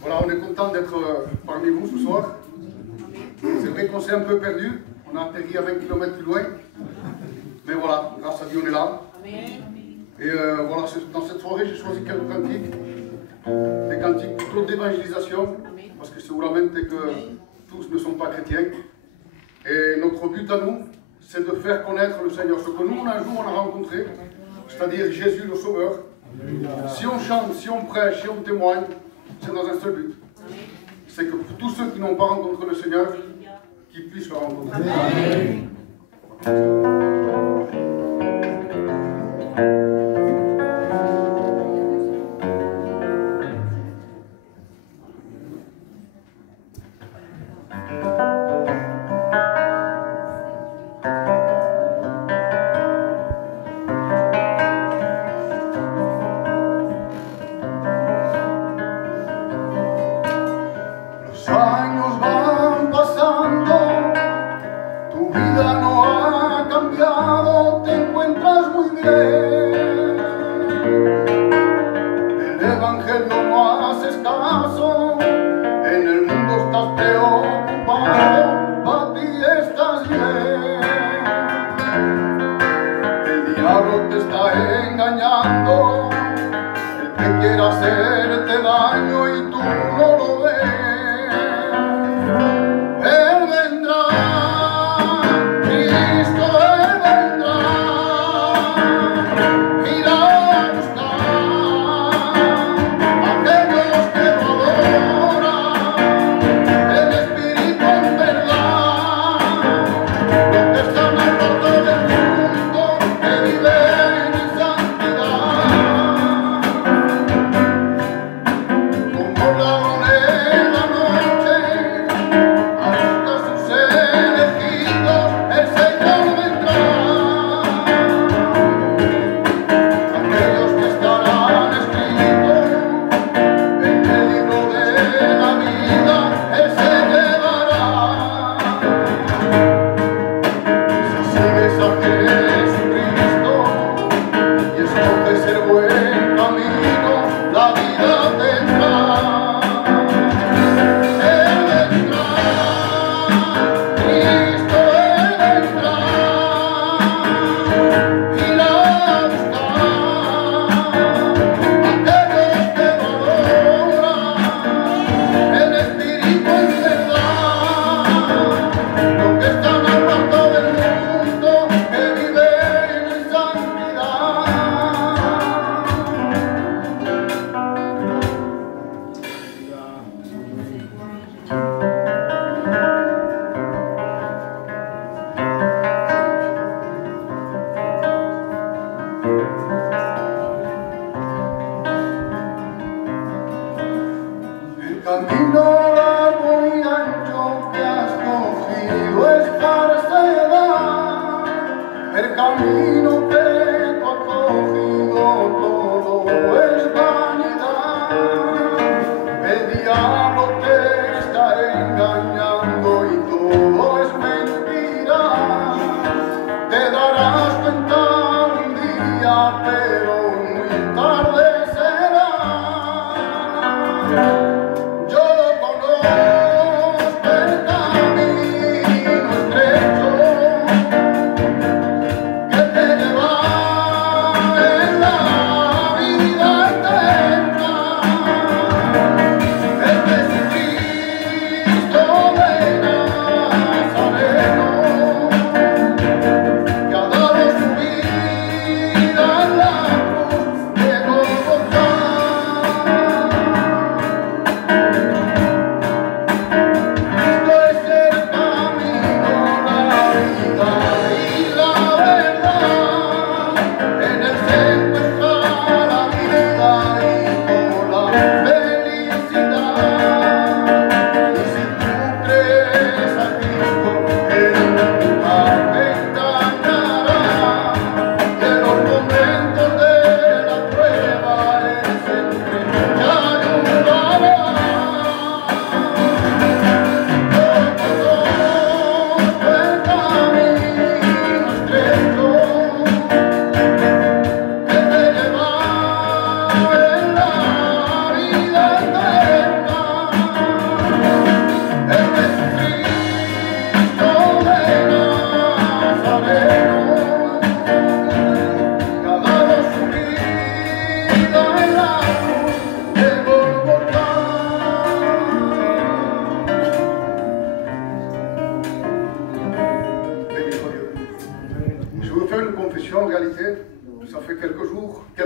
Voilà, on est content d'être parmi vous ce soir. C'est vrai qu'on s'est un peu perdu, on a atterri à 20 km plus loin. Mais voilà, grâce à Dieu, on est là. Et voilà, dans cette soirée, j'ai choisi quelques cantiques. Des cantiques plutôt d'évangélisation, parce que seguramente que tous ne sont pas chrétiens. Et notre but à nous, c'est de faire connaître le Seigneur. Ce que nous, un jour, on a rencontré, c'est-à-dire Jésus le Sauveur. Si on chante, si on prêche, si on témoigne, c'est dans un seul but. C'est que pour tous ceux qui n'ont pas rencontré le Seigneur, qu'ils puissent le rencontrer. Amen.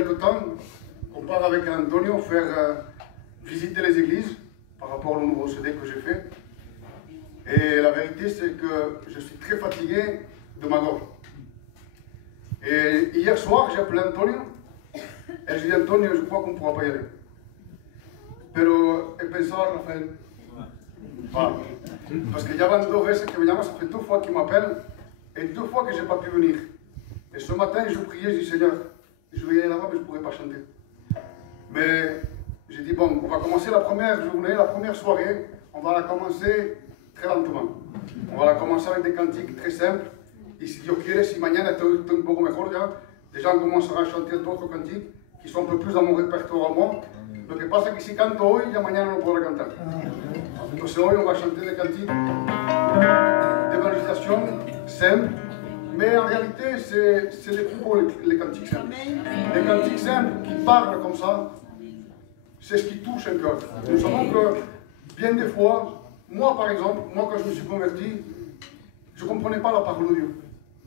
quelque temps, on part avec Antonio faire visiter les églises par rapport au nouveau CD que j'ai fait. Et la vérité, c'est que je suis très fatigué de ma gorge. Et hier soir, j'ai appelé Antonio. Et je dis, Antonio, je crois qu'on ne pourra pas y aller. Pero he pensado, Rafael. Voilà. Parce qu'il y avait deux veces que me llama, ça fait 2 fois qu'il m'appelle. Et 2 fois que je n'ai pas pu venir. Et ce matin, je priais, je dis, Seigneur, je vais y aller là-bas, mais je ne pourrai pas chanter. Mais j'ai dit, bon, on va commencer la première journée, la première soirée, on va la commencer très lentement. On va la commencer avec des cantiques très simples. Y si Dios quiere, si mañana estoy un poco mejor ya, déjà on commencera à chanter d'autres cantiques qui sont un peu plus dans mon répertoire à moi. Lo que pasa es que si canto hoy, ya mañana no podré cantar. Entonces hoy on va chanter des cantiques d'évangélisation simples, mais en réalité c'est des plus beaux les cantiques simples. Les cantiques simples qui parlent comme ça, c'est ce qui touche un cœur. Nous savons que bien des fois, moi par exemple, moi quand je me suis converti, je ne comprenais pas la parole de Dieu.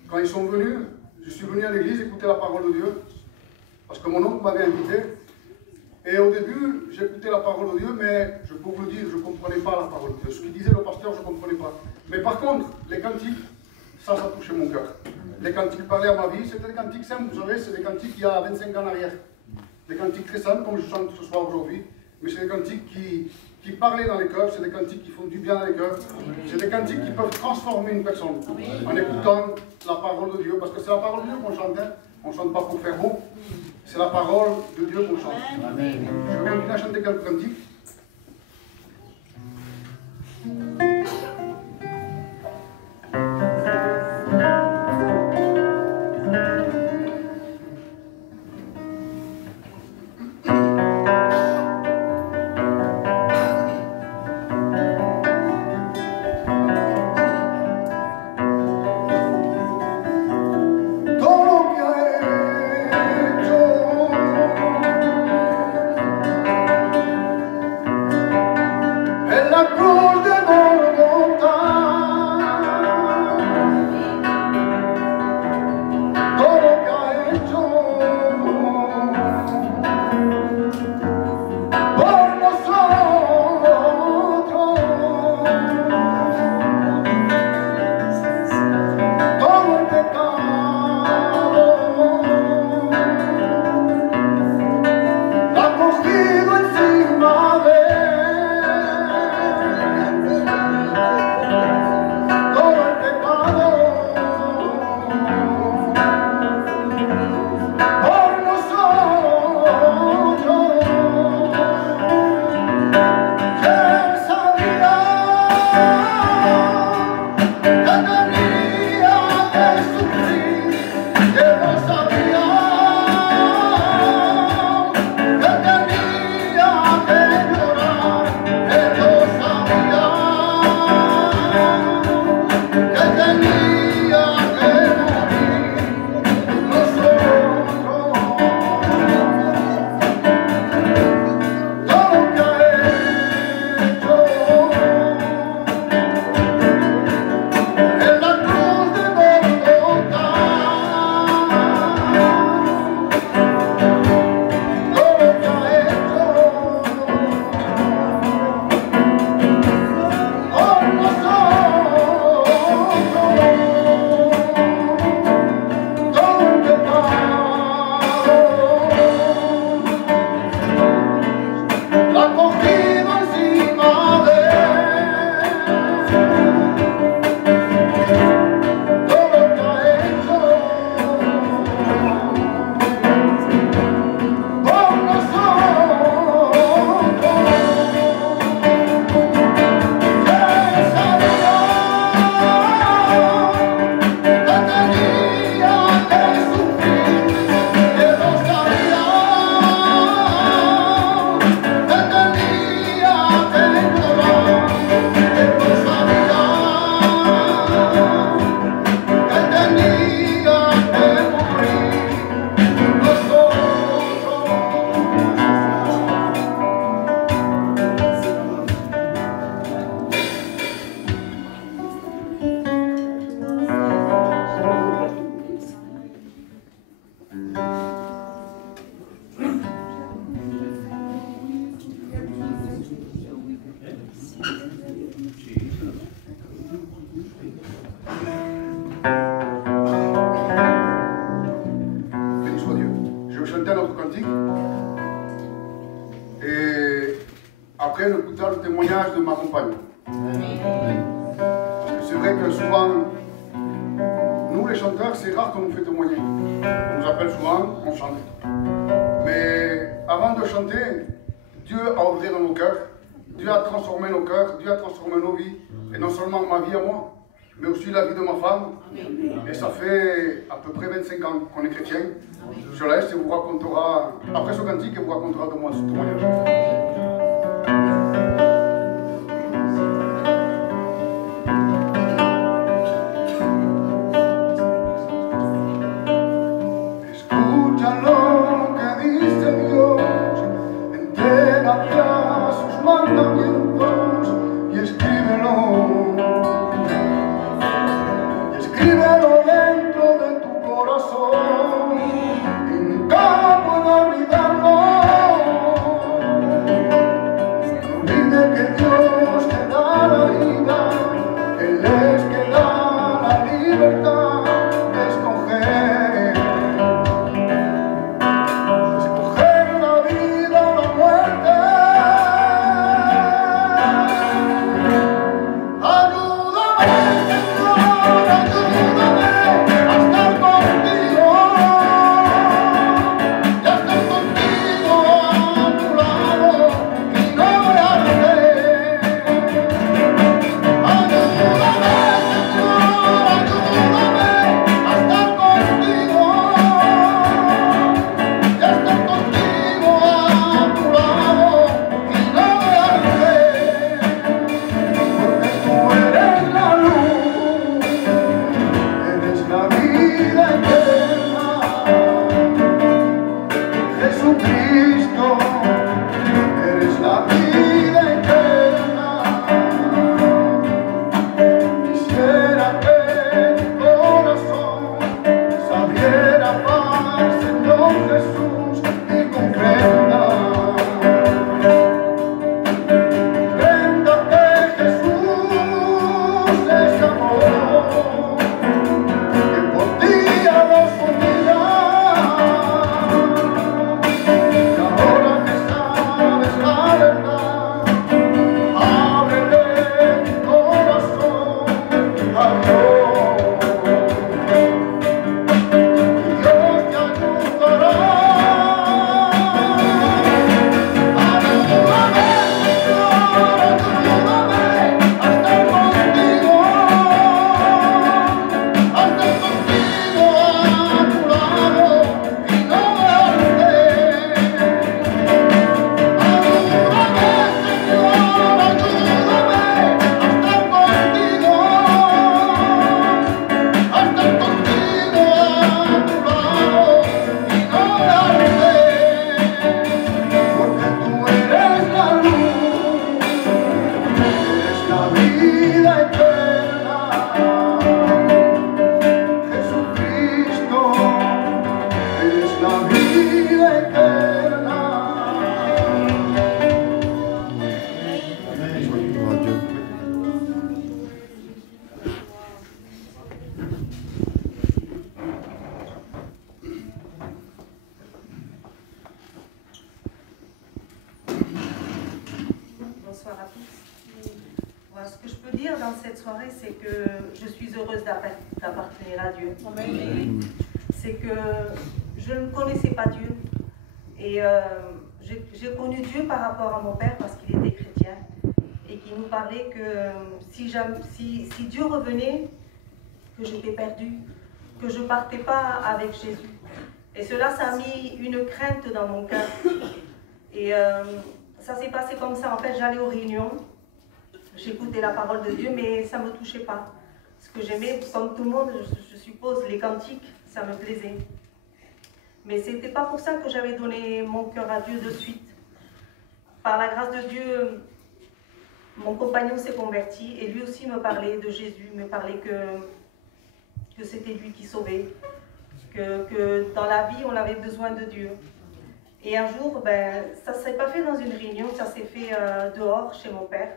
Quand ils sont venus, je suis venu à l'église écouter la parole de Dieu, parce que mon oncle m'avait invité. Et au début, j'écoutais la parole de Dieu, mais je peux vous le dire, je ne comprenais pas la parole de Dieu. Ce qu'il disait le pasteur, je ne comprenais pas. Mais par contre, les cantiques, ça touchait mon cœur. Les cantiques parlaient à ma vie, c'était des cantiques simples, vous savez, c'est des cantiques il y a 25 ans en arrière. Des cantiques très simples, comme je chante ce soir aujourd'hui, mais c'est des cantiques qui parlaient dans les cœurs, c'est des cantiques qui font du bien dans les cœurs, c'est des cantiques qui peuvent transformer une personne en écoutant la parole de Dieu, parce que c'est la parole de Dieu qu'on chante, hein. On ne chante pas pour faire beau, c'est la parole de Dieu qu'on chante. Amen. Je vais continuer à chanter quelques cantiques. après l'écoutage du témoignage de ma compagne. C'est vrai que souvent, nous les chanteurs, c'est rare qu'on nous fait témoigner. On nous appelle souvent, on chante. Mais avant de chanter, Dieu a ouvert dans nos cœurs, Dieu a transformé nos cœurs, Dieu a transformé nos vies. Et non seulement ma vie à moi, mais aussi la vie de ma femme. Et ça fait à peu près 25 ans qu'on est chrétien. Je la laisse et vous racontera, après ce cantique, elle vous racontera de moi ce témoignage. C'est que je ne connaissais pas Dieu et j'ai connu Dieu par rapport à mon père parce qu'il était chrétien et qui nous parlait que si Dieu revenait, que j'étais perdue, que je ne partais pas avec Jésus. Et cela, ça a mis une crainte dans mon cœur. Et ça s'est passé comme ça. En fait, j'allais aux réunions, j'écoutais la parole de Dieu, mais ça ne me touchait pas. Ce que j'aimais, comme tout le monde, je suppose, les cantiques, ça me plaisait. Mais ce n'était pas pour ça que j'avais donné mon cœur à Dieu de suite. Par la grâce de Dieu, mon compagnon s'est converti et lui aussi me parlait de Jésus, me parlait que c'était lui qui sauvait, que dans la vie, on avait besoin de Dieu. Et un jour, ça ne s'est pas fait dans une réunion, ça s'est fait dehors, chez mon père.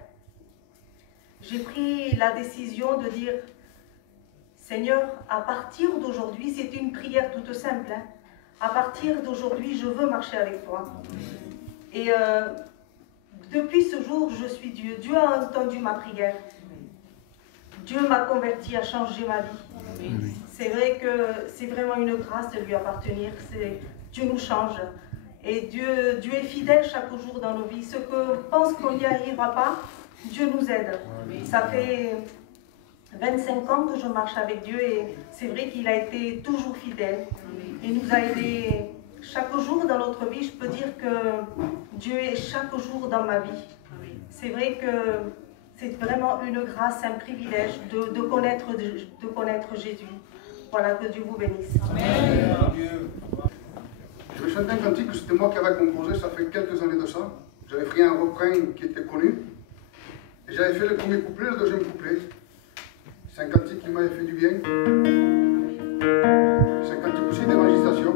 J'ai pris la décision de dire, Seigneur, à partir d'aujourd'hui, c'est une prière toute simple, hein, à partir d'aujourd'hui, je veux marcher avec toi. Et depuis ce jour, je suis Dieu. Dieu a entendu ma prière. Dieu m'a converti, a changé ma vie. C'est vrai que c'est vraiment une grâce de lui appartenir. Dieu nous change. Et Dieu est fidèle chaque jour dans nos vies. Ce que pense qu'on n'y arrivera pas, Dieu nous aide. Ça fait 25 ans que je marche avec Dieu et c'est vrai qu'il a été toujours fidèle. Il nous a aidés chaque jour dans notre vie. Je peux dire que Dieu est chaque jour dans ma vie. C'est vrai que c'est vraiment une grâce, un privilège de connaître Jésus. Voilà, que Dieu vous bénisse. Amen. Je vais chanter un cantique que c'était moi qui avais composé, ça fait quelques années de ça. J'avais pris un refrain qui était connu. Et j'avais fait le premier couplet, le deuxième couplet. C'est un cantique qui m'avait fait du bien. C'est un cantique aussi d'évangélisation.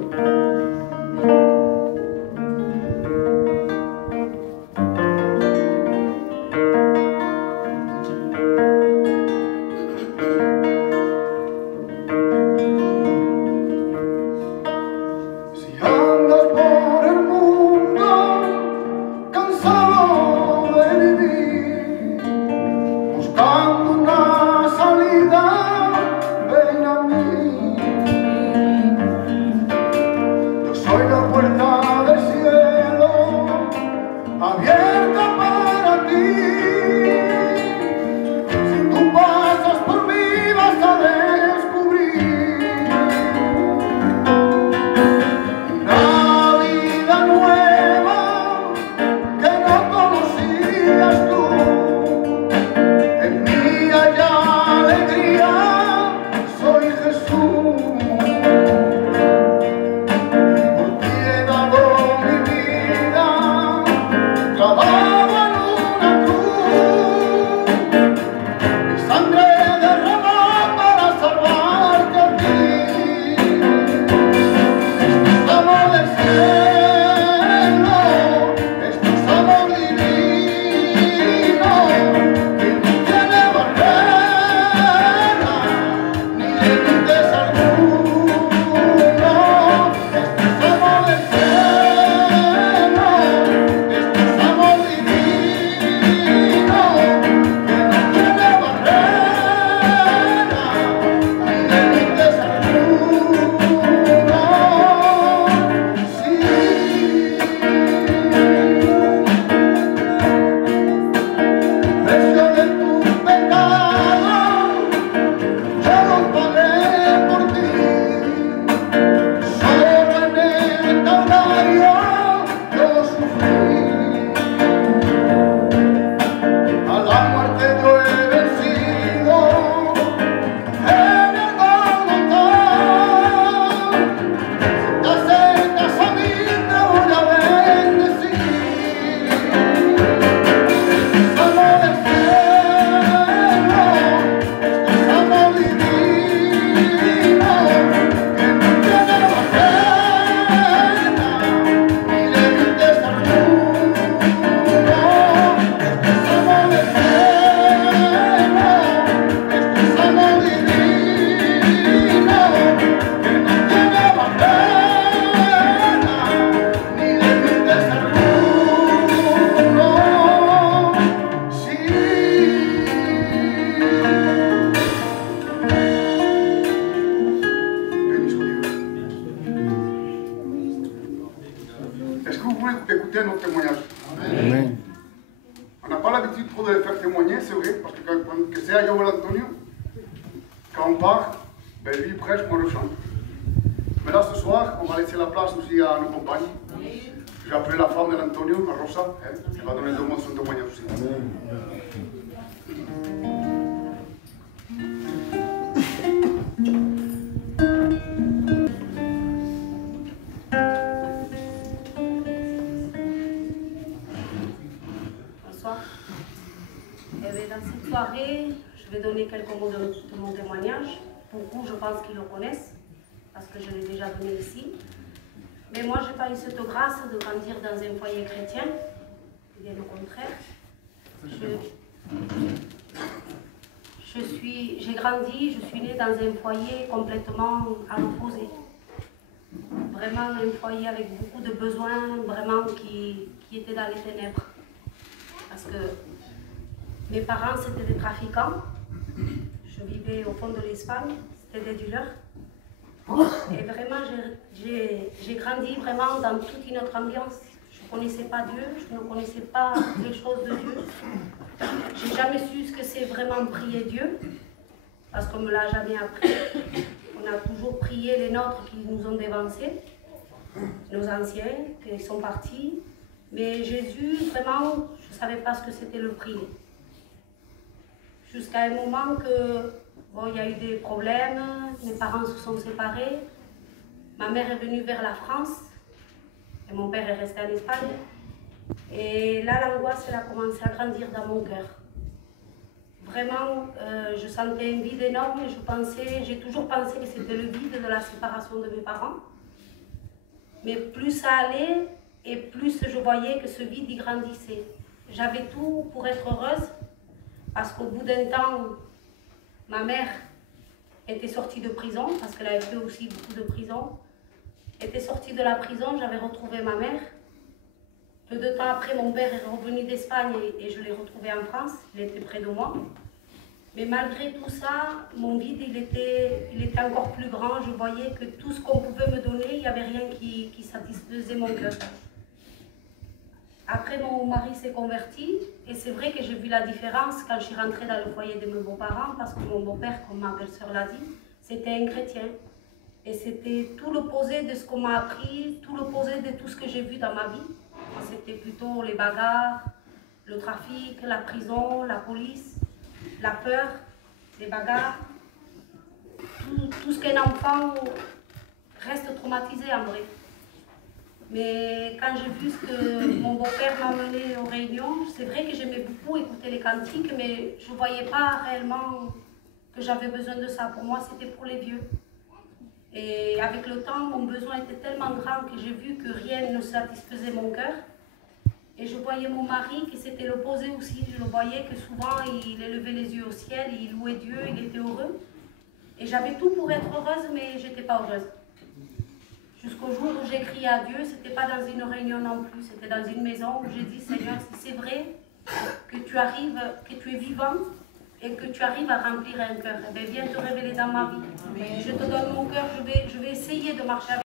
écouter notre témoignage. Amen. On n'a pas l'habitude trop de les faire témoigner, c'est vrai, parce que quand c'est à Joël Antonio, quand on part, ben lui il prêche, moi je chante. Mais là ce soir, on va laisser la place aussi à nos compagnes. J'ai appelé la femme de l'Antonio, la Rosa, elle va donner 2 mots de son témoignage aussi. Amen. Dans cette soirée, je vais donner quelques mots de mon témoignage. Beaucoup, je pense qu'ils le connaissent, parce que je l'ai déjà donné ici. Mais moi, je n'ai pas eu cette grâce de grandir dans un foyer chrétien, bien au contraire. J'ai grandi, je suis née dans un foyer complètement à l'opposé. Vraiment un foyer avec beaucoup de besoins, vraiment qui étaient dans les ténèbres. Mes parents, c'était des trafiquants. Je vivais au fond de l'Espagne, c'était des dealers. Et vraiment, j'ai grandi vraiment dans toute une autre ambiance. Je ne connaissais pas Dieu, je ne connaissais pas les choses de Dieu. Je n'ai jamais su ce que c'est vraiment prier Dieu, parce qu'on ne me l'a jamais appris. On a toujours prié les nôtres qui nous ont dévancés, nos anciens qui sont partis. Mais Jésus, vraiment, je ne savais pas ce que c'était le prier. Jusqu'à un moment que, bon, il y a eu des problèmes, mes parents se sont séparés, ma mère est venue vers la France, et mon père est resté en Espagne. Et là, l'angoisse, elle a commencé à grandir dans mon cœur. Vraiment, je sentais un vide énorme et j'ai toujours pensé que c'était le vide de la séparation de mes parents. Mais plus ça allait, et plus je voyais que ce vide y grandissait. J'avais tout pour être heureuse, parce qu'au bout d'un temps, ma mère était sortie de prison, parce qu'elle avait fait aussi beaucoup de prison. Était sortie de la prison, j'avais retrouvé ma mère. Peu de temps après, mon père est revenu d'Espagne et je l'ai retrouvé en France. Il était près de moi. Mais malgré tout ça, mon vide, il était encore plus grand. Je voyais que tout ce qu'on pouvait me donner, il n'y avait rien qui satisfaisait mon cœur. Après, mon mari s'est converti et c'est vrai que j'ai vu la différence quand je suis rentrée dans le foyer de mes beaux-parents, parce que mon beau-père, comme ma belle-sœur l'a dit, c'était un chrétien. Et c'était tout l'opposé de ce qu'on m'a appris, tout l'opposé de tout ce que j'ai vu dans ma vie. C'était plutôt les bagarres, le trafic, la prison, la police, la peur, les bagarres. Tout ce qu'un enfant reste traumatisé en vrai. Mais quand j'ai vu ce que mon beau-père m'a mené aux réunions, c'est vrai que j'aimais beaucoup écouter les cantiques, mais je ne voyais pas réellement que j'avais besoin de ça. Pour moi, c'était pour les vieux. Et avec le temps, mon besoin était tellement grand que j'ai vu que rien ne satisfaisait mon cœur. Et je voyais mon mari qui c'était l'opposé aussi. Je le voyais que souvent, il élevait les yeux au ciel, il louait Dieu, il était heureux. Et j'avais tout pour être heureuse, mais je n'étais pas heureuse. Jusqu'au jour où j'ai crié à Dieu, ce n'était pas dans une réunion non plus, c'était dans une maison où j'ai dit, Seigneur, si c'est vrai que tu arrives, que tu es vivant et que tu arrives à remplir un cœur, eh bien, viens te révéler dans ma vie. Je te donne mon cœur, je vais essayer de marcher avec